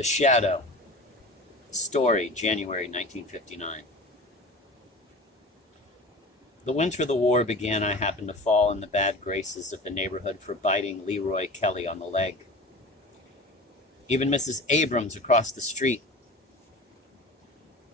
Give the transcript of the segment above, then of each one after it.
The Shadow. Story, January 1959. The winter the war began, I happened to fall in the bad graces of the neighborhood for biting Leroy Kelly on the leg. Even Mrs. Abrams across the street,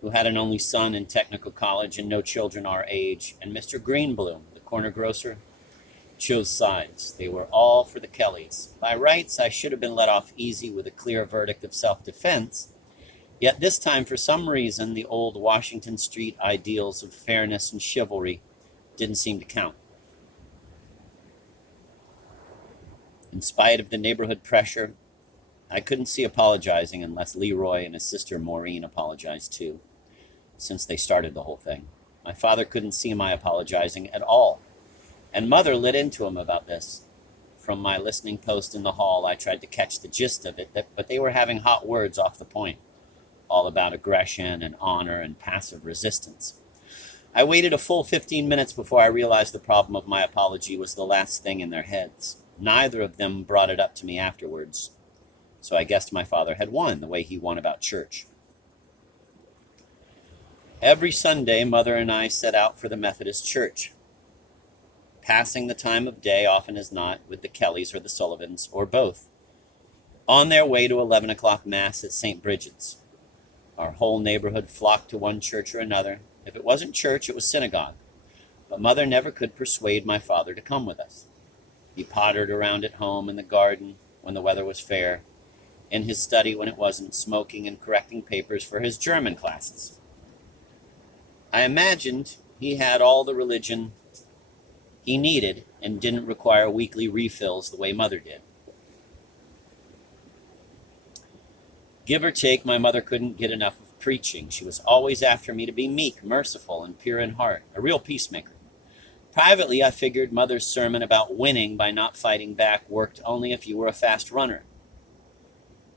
who had an only son in technical college and no children our age, and Mr. Greenbloom, the corner grocer, chose sides. They were all for the Kellys. By rights, I should have been let off easy with a clear verdict of self-defense, yet this time, for some reason, the old Washington Street ideals of fairness and chivalry didn't seem to count. In spite of the neighborhood pressure, I couldn't see apologizing unless Leroy and his sister Maureen apologized too, since they started the whole thing. My father couldn't see my apologizing at all, and Mother lit into him about this. From my listening post in the hall, I tried to catch the gist of it, but they were having hot words off the point, all about aggression and honor and passive resistance. I waited a full 15 minutes before I realized the problem of my apology was the last thing in their heads. Neither of them brought it up to me afterwards, so I guessed my father had won the way he won about church. Every Sunday, Mother and I set out for the Methodist church, passing the time of day, often as not, with the Kellys or the Sullivans, or both, on their way to 11 o'clock Mass at St. Bridget's. Our whole neighborhood flocked to one church or another. If it wasn't church, it was synagogue. But Mother never could persuade my father to come with us. He pottered around at home, in the garden, when the weather was fair, in his study when it wasn't, smoking and correcting papers for his German classes. I imagined he had all the religion he needed and didn't require weekly refills the way Mother did. Give or take, my mother couldn't get enough of preaching. She was always after me to be meek, merciful, and pure in heart, a real peacemaker. Privately, I figured Mother's sermon about winning by not fighting back worked only if you were a fast runner.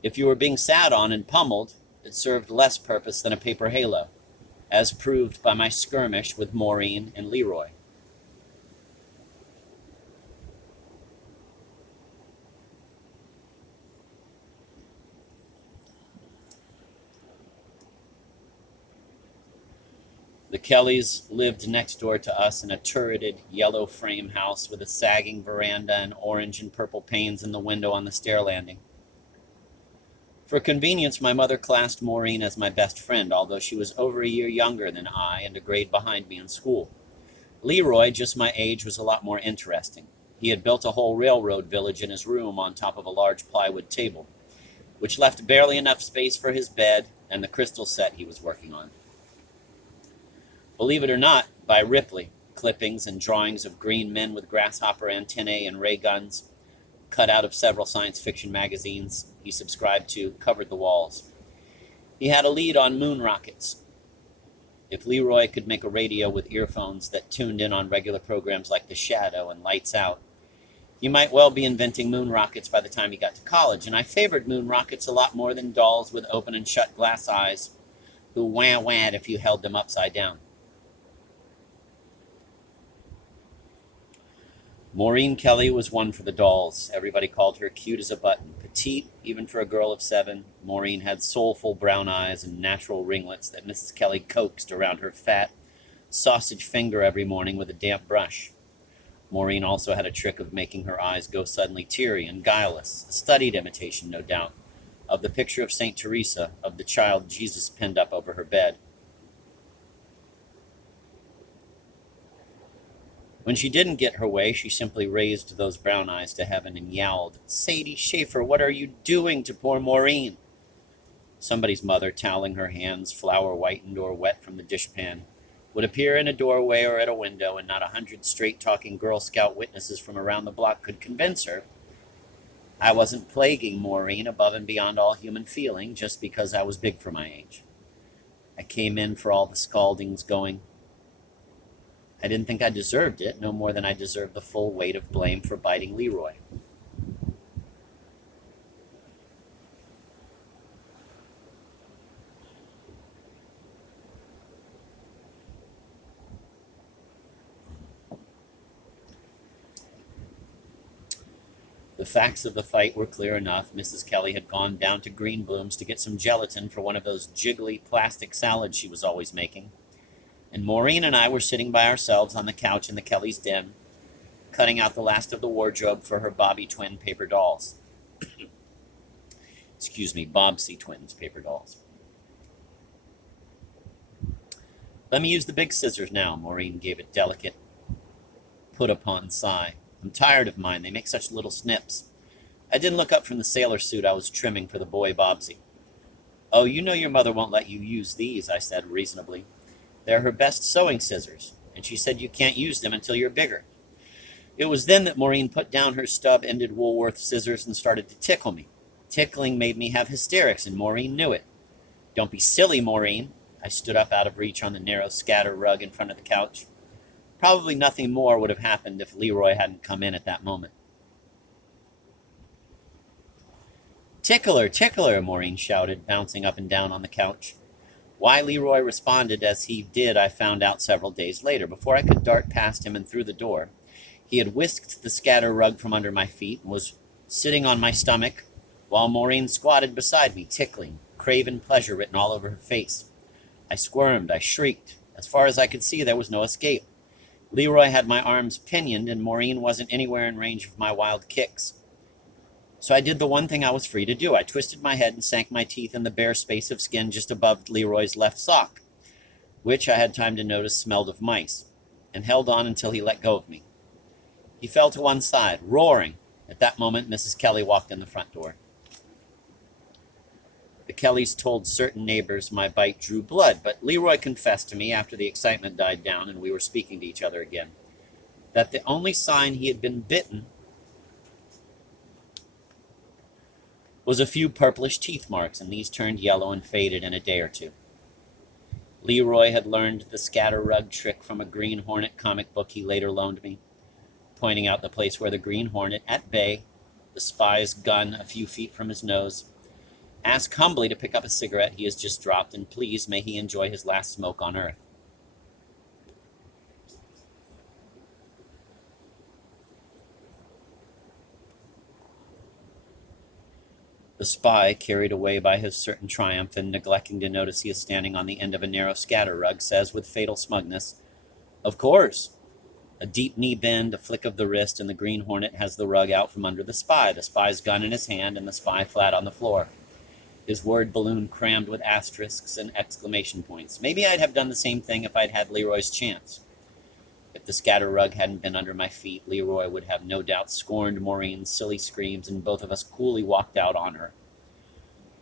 If you were being sat on and pummeled, it served less purpose than a paper halo, as proved by my skirmish with Maureen and Leroy. The Kellys lived next door to us in a turreted yellow frame house with a sagging veranda and orange and purple panes in the window on the stair landing. For convenience, my mother classed Maureen as my best friend, although she was over a year younger than I and a grade behind me in school. Leroy, just my age, was a lot more interesting. He had built a whole railroad village in his room on top of a large plywood table, which left barely enough space for his bed and the crystal set he was working on. Believe it or not, by Ripley, clippings and drawings of green men with grasshopper antennae and ray guns, cut out of several science fiction magazines he subscribed to, covered the walls. He had a lead on moon rockets. If Leroy could make a radio with earphones that tuned in on regular programs like The Shadow and Lights Out, he might well be inventing moon rockets by the time he got to college, and I favored moon rockets a lot more than dolls with open and shut glass eyes who wah-wah'd if you held them upside down. Maureen Kelly was one for the dolls. Everybody called her cute as a button. Petite, even for a girl of 7, Maureen had soulful brown eyes and natural ringlets that Mrs. Kelly coaxed around her fat, sausage finger every morning with a damp brush. Maureen also had a trick of making her eyes go suddenly teary and guileless, a studied imitation, no doubt, of the picture of St. Teresa, of the child Jesus pinned up over her bed. When she didn't get her way, she simply raised those brown eyes to heaven and yowled, "Sadie Schaefer, what are you doing to poor Maureen?" Somebody's mother, toweling her hands, flour-whitened or wet from the dishpan, would appear in a doorway or at a window, and not 100 straight-talking Girl Scout witnesses from around the block could convince her I wasn't plaguing Maureen above and beyond all human feeling just because I was big for my age. I came in for all the scaldings going. I didn't think I deserved it, no more than I deserved the full weight of blame for biting Leroy. The facts of the fight were clear enough. Mrs. Kelly had gone down to Greenbloom's to get some gelatin for one of those jiggly plastic salads she was always making. And Maureen and I were sitting by ourselves on the couch in the Kelly's den, cutting out the last of the wardrobe for her Bobby twin paper dolls. Bobsy twins paper dolls. Let me use the big scissors now, Maureen gave a delicate, put-upon sigh. I'm tired of mine. They make such little snips. I didn't look up from the sailor suit I was trimming for the boy Bobsy. Oh, you know your mother won't let you use these, I said reasonably. They're her best sewing scissors, and she said you can't use them until you're bigger. It was then that Maureen put down her stub-ended Woolworth scissors and started to tickle me. Tickling made me have hysterics, and Maureen knew it. Don't be silly, Maureen. I stood up out of reach on the narrow scatter rug in front of the couch. Probably nothing more would have happened if Leroy hadn't come in at that moment. Tickler, tickler, Maureen shouted, bouncing up and down on the couch. Why Leroy responded as he did I found out several days later. Before I could dart past him and through the door, he had whisked the scatter rug from under my feet and was sitting on my stomach while Maureen squatted beside me, tickling, craven pleasure written all over her face. I squirmed, I shrieked. As far as I could see, there was no escape. Leroy had my arms pinioned, and Maureen wasn't anywhere in range of my wild kicks. So I did the one thing I was free to do. I twisted my head and sank my teeth in the bare space of skin just above Leroy's left sock, which I had time to notice smelled of mice, and held on until he let go of me. He fell to one side, roaring. At that moment, Mrs. Kelly walked in the front door. The Kellys told certain neighbors my bite drew blood, but Leroy confessed to me after the excitement died down and we were speaking to each other again, that the only sign he had been bitten was a few purplish teeth marks, and these turned yellow and faded in a day or two. Leroy had learned the scatter rug trick from a Green Hornet comic book he later loaned me, pointing out the place where the Green Hornet, at bay, the spy's gun a few feet from his nose, asked humbly to pick up a cigarette he has just dropped, and please may he enjoy his last smoke on earth. The spy, carried away by his certain triumph and neglecting to notice he is standing on the end of a narrow scatter rug, says with fatal smugness, "Of course." A deep knee bend, a flick of the wrist, and the Green Hornet has the rug out from under the spy's gun in his hand, and the spy flat on the floor. His word balloon crammed with asterisks and exclamation points. Maybe I'd have done the same thing if I'd had Leroy's chance. If the scatter rug hadn't been under my feet, Leroy would have no doubt scorned Maureen's silly screams, and both of us coolly walked out on her.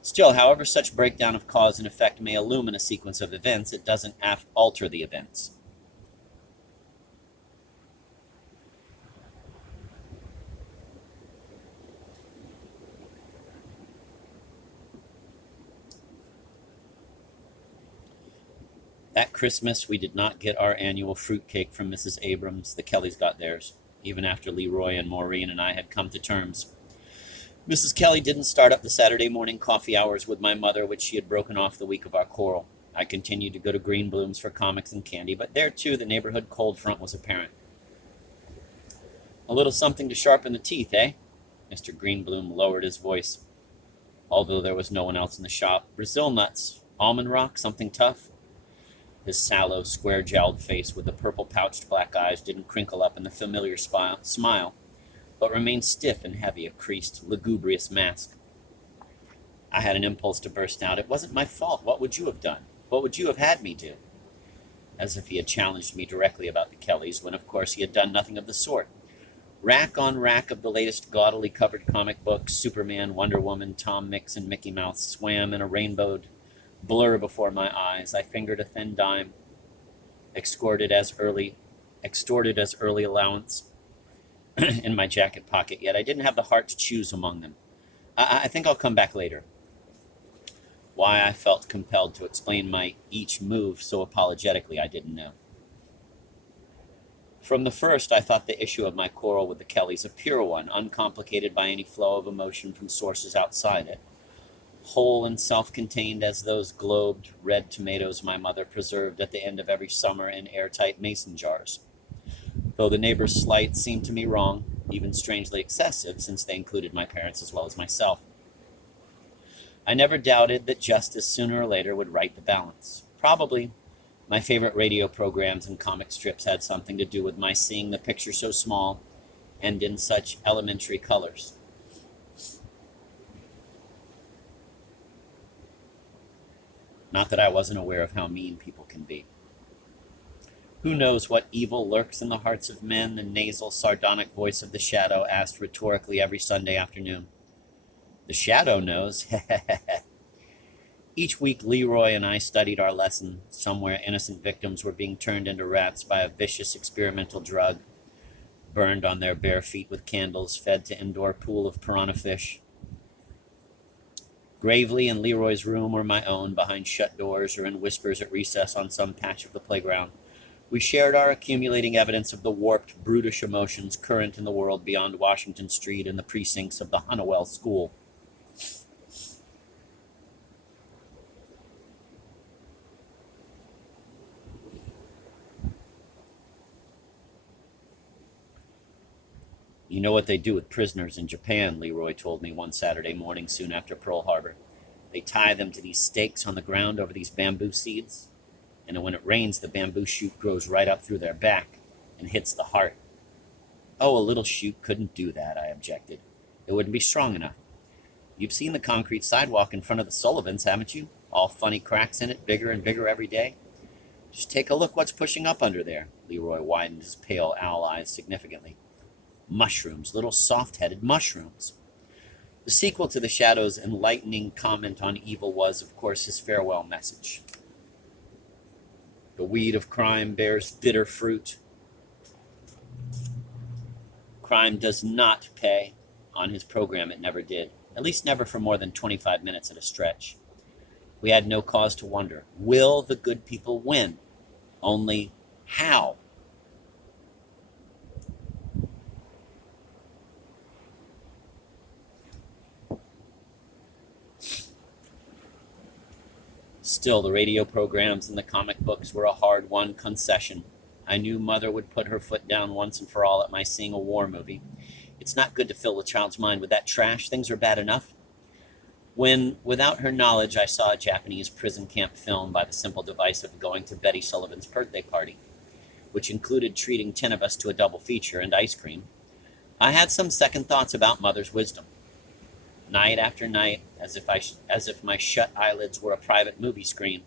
Still, however such breakdown of cause and effect may illumine a sequence of events, it doesn't alter the events. That Christmas, we did not get our annual fruitcake from Mrs. Abrams. The Kellys got theirs, even after Leroy and Maureen and I had come to terms. Mrs. Kelly didn't start up the Saturday morning coffee hours with my mother, which she had broken off the week of our quarrel. I continued to go to Greenbloom's for comics and candy, but there, too, the neighborhood cold front was apparent. A little something to sharpen the teeth, eh? Mr. Greenbloom lowered his voice, although there was no one else in the shop. Brazil nuts, almond rock, something tough? His sallow, square-jowled face with the purple-pouched black eyes didn't crinkle up in the familiar smile, but remained stiff and heavy, a creased, lugubrious mask. I had an impulse to burst out. It wasn't my fault. What would you have done? What would you have had me do? As if he had challenged me directly about the Kellys, when, of course, he had done nothing of the sort. Rack on rack of the latest gaudily covered comic books, Superman, Wonder Woman, Tom Mix, and Mickey Mouse swam in a rainbowed blur before my eyes. I fingered a thin dime, extorted as early allowance in my jacket pocket, yet I didn't have the heart to choose among them. I think I'll come back later. Why I felt compelled to explain my each move so apologetically, I didn't know. From the first, I thought the issue of my quarrel with the Kellys a pure one, uncomplicated by any flow of emotion from sources outside it. Whole and self-contained as those globed red tomatoes my mother preserved at the end of every summer in airtight mason jars. Though the neighbor's slight seemed to me wrong, even strangely excessive since they included my parents as well as myself. I never doubted that justice sooner or later would right the balance. Probably my favorite radio programs and comic strips had something to do with my seeing the picture so small and in such elementary colors. Not that I wasn't aware of how mean people can be. Who knows what evil lurks in the hearts of men? The nasal, sardonic voice of the shadow asked rhetorically every Sunday afternoon. The shadow knows. Each week, Leroy and I studied our lesson. Somewhere, innocent victims were being turned into rats by a vicious experimental drug, burned on their bare feet with candles, fed to indoor pool of piranha fish. Gravely in Leroy's room or my own, behind shut doors or in whispers at recess on some patch of the playground, we shared our accumulating evidence of the warped, brutish emotions current in the world beyond Washington Street and the precincts of the Honeywell School. You know what they do with prisoners in Japan, Leroy told me one Saturday morning soon after Pearl Harbor. They tie them to these stakes on the ground over these bamboo seeds, and when it rains, the bamboo shoot grows right up through their back and hits the heart. Oh, a little shoot couldn't do that, I objected. It wouldn't be strong enough. You've seen the concrete sidewalk in front of the Sullivans, haven't you? All funny cracks in it, bigger and bigger every day. Just take a look what's pushing up under there. Leroy widened his pale owl eyes significantly. Mushrooms, little soft-headed mushrooms. The sequel to the Shadow's enlightening comment on evil was, of course, his farewell message. The weed of crime bears bitter fruit. Crime does not pay. On his program, it never did. At least never for more than 25 minutes at a stretch. We had no cause to wonder. Will the good people win? Only how? Still, the radio programs and the comic books were a hard-won concession. I knew Mother would put her foot down once and for all at my seeing a war movie. It's not good to fill a child's mind with that trash. Things are bad enough. When, without her knowledge, I saw a Japanese prison camp film by the simple device of going to Betty Sullivan's birthday party, which included treating 10 of us to a double feature and ice cream, I had some second thoughts about Mother's wisdom. Night after night, as if my shut eyelids were a private movie screen,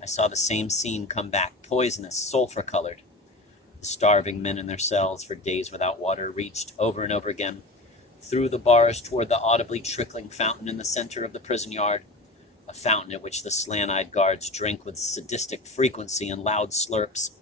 I saw the same scene come back, poisonous, sulfur-colored. The starving men in their cells for days without water reached over and over again through the bars toward the audibly trickling fountain in the center of the prison yard, a fountain at which the slant-eyed guards drank with sadistic frequency and loud slurps.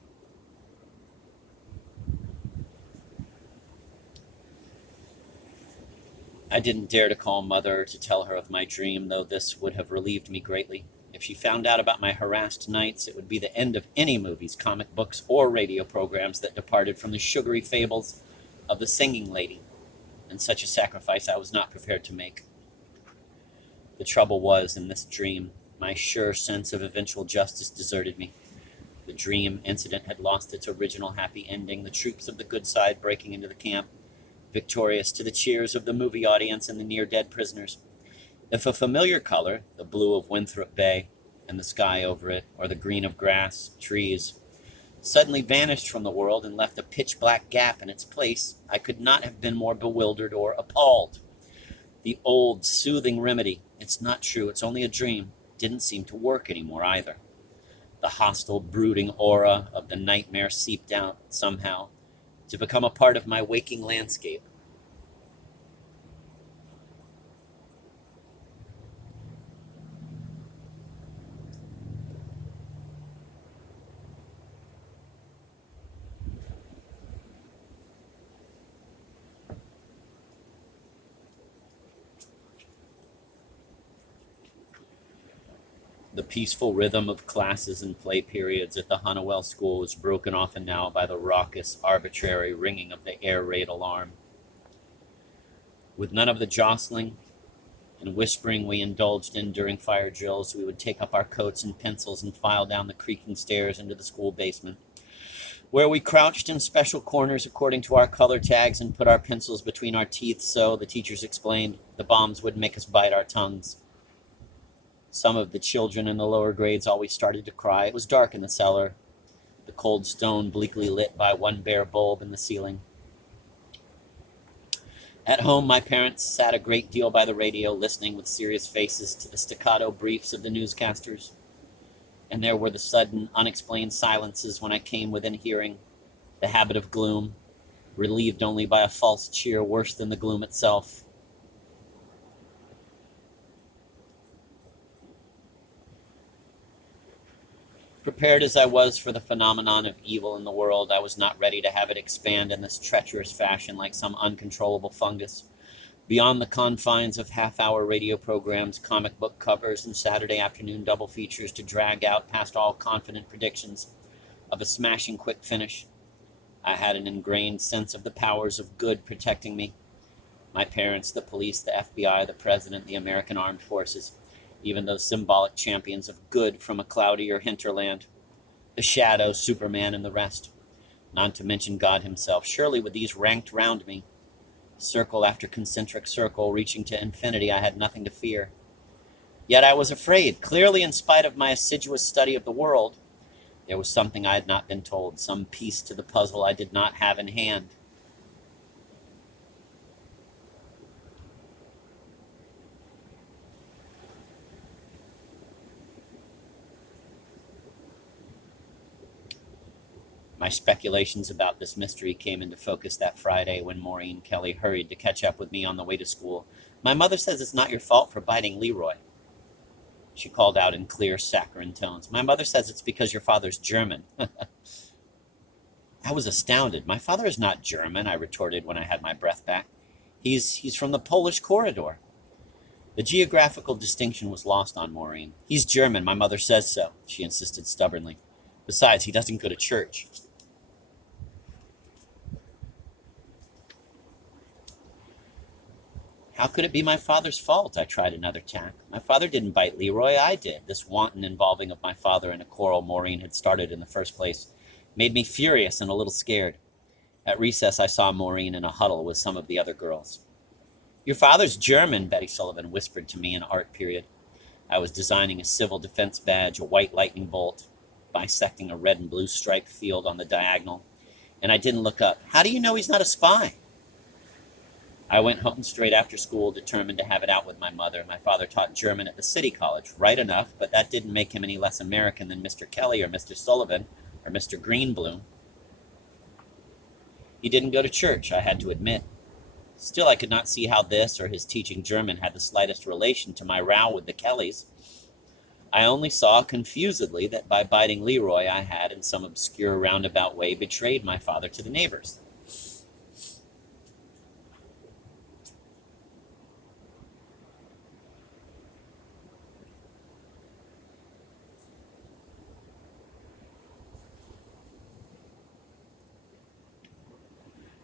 I didn't dare to call Mother to tell her of my dream, though this would have relieved me greatly. If she found out about my harassed nights, it would be the end of any movies, comic books, or radio programs that departed from the sugary fables of the singing lady, and such a sacrifice I was not prepared to make. The trouble was, in this dream, my sure sense of eventual justice deserted me. The dream incident had lost its original happy ending, the troops of the good side breaking into the camp, victorious to the cheers of the movie audience and the near-dead prisoners. If a familiar color, the blue of Winthrop Bay and the sky over it, or the green of grass, trees, suddenly vanished from the world and left a pitch-black gap in its place, I could not have been more bewildered or appalled. The old, soothing remedy, it's not true, it's only a dream, didn't seem to work anymore either. The hostile, brooding aura of the nightmare seeped out somehow to become a part of my waking landscape. The peaceful rhythm of classes and play periods at the Honeywell School was broken often now by the raucous, arbitrary ringing of the air raid alarm. With none of the jostling and whispering we indulged in during fire drills, we would take up our coats and pencils and file down the creaking stairs into the school basement. where we crouched in special corners according to our color tags and put our pencils between our teeth so, the teachers explained, the bombs wouldn't make us bite our tongues. Some of the children in the lower grades always started to cry. It was dark in the cellar, the cold stone bleakly lit by one bare bulb in the ceiling. At home, my parents sat a great deal by the radio, listening with serious faces to the staccato briefs of the newscasters. And there were the sudden, unexplained silences when I came within hearing, the habit of gloom, relieved only by a false cheer worse than the gloom itself. Prepared as I was for the phenomenon of evil in the world, I was not ready to have it expand in this treacherous fashion like some uncontrollable fungus. Beyond the confines of half-hour radio programs, comic book covers, and Saturday afternoon double features to drag out past all confident predictions of a smashing quick finish, I had an ingrained sense of the powers of good protecting me. My parents, the police, the FBI, the president, the American Armed Forces, even those symbolic champions of good from a cloudier hinterland, the Shadow, Superman, and the rest, not to mention God himself. Surely with these ranked round me, circle after concentric circle, reaching to infinity, I had nothing to fear. Yet I was afraid. Clearly, in spite of my assiduous study of the world, there was something I had not been told, some piece to the puzzle I did not have in hand. My speculations about this mystery came into focus that Friday when Maureen Kelly hurried to catch up with me on the way to school. "My mother says it's not your fault for biting Leroy," she called out in clear, saccharine tones. "My mother says it's because your father's German." I was astounded. "My father is not German," I retorted when I had my breath back. He's from the Polish corridor." The geographical distinction was lost on Maureen. "He's German, my mother says so," she insisted stubbornly. "Besides, he doesn't go to church." How could it be my father's fault? I tried another tack. My father didn't bite Leroy, I did. This wanton involving of my father in a quarrel Maureen had started in the first place made me furious and a little scared. At recess, I saw Maureen in a huddle with some of the other girls. "Your father's German," Betty Sullivan whispered to me in art period. I was designing a civil defense badge, a white lightning bolt, bisecting a red and blue striped field on the diagonal, and I didn't look up. "How do you know he's not a spy?" I went home straight after school, determined to have it out with my mother. My father taught German at the city college, right enough, but that didn't make him any less American than Mr. Kelly or Mr. Sullivan or Mr. Greenbloom. He didn't go to church, I had to admit. Still, I could not see how this or his teaching German had the slightest relation to my row with the Kellys. I only saw confusedly that by biting Leroy, I had, in some obscure roundabout way, betrayed my father to the neighbors.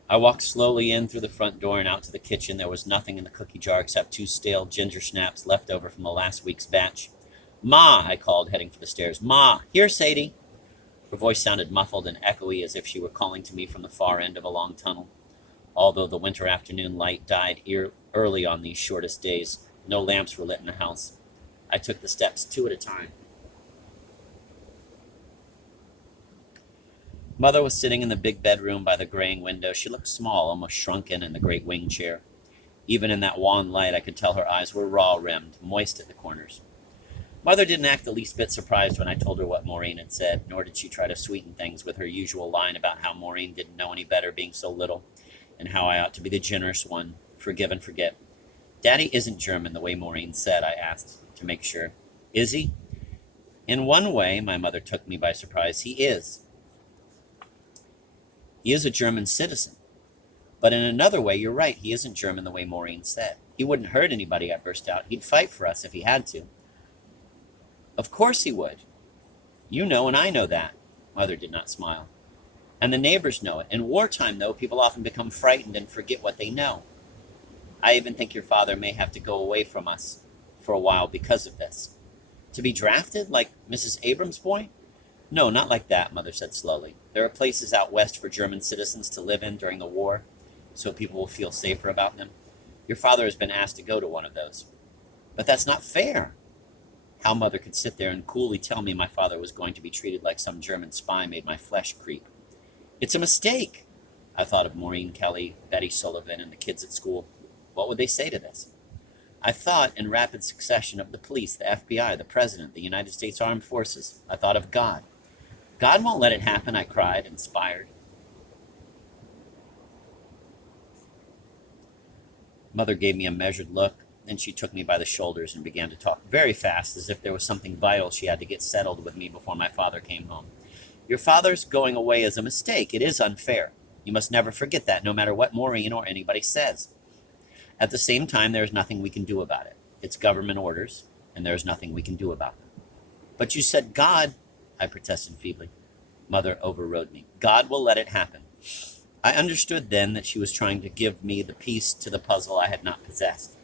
I walked slowly in through the front door and out to the kitchen. There was nothing in the cookie jar except 2 stale ginger snaps left over from the last week's batch. "Ma," I called, heading for the stairs. "Ma, here, Sadie." Her voice sounded muffled and echoey as if she were calling to me from the far end of a long tunnel. Although the winter afternoon light died early on these shortest days, no lamps were lit in the house. I took the steps 2 at a time. Mother was sitting in the big bedroom by the graying window. She looked small, almost shrunken in the great wing chair. Even in that wan light, I could tell her eyes were raw-rimmed, moist at the corners. Mother didn't act the least bit surprised when I told her what Maureen had said, nor did she try to sweeten things with her usual line about how Maureen didn't know any better, being so little, and how I ought to be the generous one, forgive and forget. "Daddy isn't German the way Maureen said," I asked, to make sure. "Is he?" "In one way," my mother took me by surprise, "he is. He is a German citizen. But in another way, you're right, he isn't German the way Maureen said. He wouldn't hurt anybody," I burst out. "He'd fight for us if he had to." "Of course he would. You know and I know that." Mother did not smile. "And the neighbors know it. In wartime, though, people often become frightened and forget what they know. I even think your father may have to go away from us for a while because of this." "To be drafted, like Mrs. Abrams' boy?" No, not like that, Mother said slowly. There are places out west for German citizens to live in during the war, so people will feel safer about them. Your father has been asked to go to one of those. But that's not fair. How Mother could sit there and coolly tell me my father was going to be treated like some German spy made my flesh creep. It's a mistake. I thought of Maureen Kelly, Betty Sullivan, and the kids at school. What would they say to this? I thought in rapid succession of the police, the FBI, the President, the United States Armed Forces. I thought of God. God won't let it happen, I cried, inspired. Mother gave me a measured look. Then she took me by the shoulders and began to talk very fast, as if there was something vital she had to get settled with me before my father came home. Your father's going away is a mistake. It is unfair. You must never forget that, no matter what Maureen or anybody says. At the same time, there is nothing we can do about it. It's government orders, and there is nothing we can do about them. But you said God, I protested feebly. Mother overrode me. God will let it happen. I understood then that she was trying to give me the piece to the puzzle I had not possessed.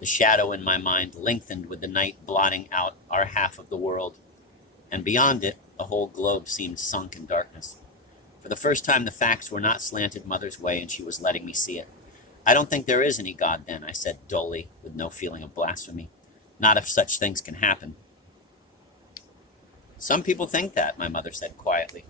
The shadow in my mind lengthened with the night blotting out our half of the world, and beyond it, the whole globe seemed sunk in darkness. For the first time, the facts were not slanted Mother's way, and she was letting me see it. I don't think there is any God then, I said dully, with no feeling of blasphemy. Not if such things can happen. Some people think that, my mother said quietly.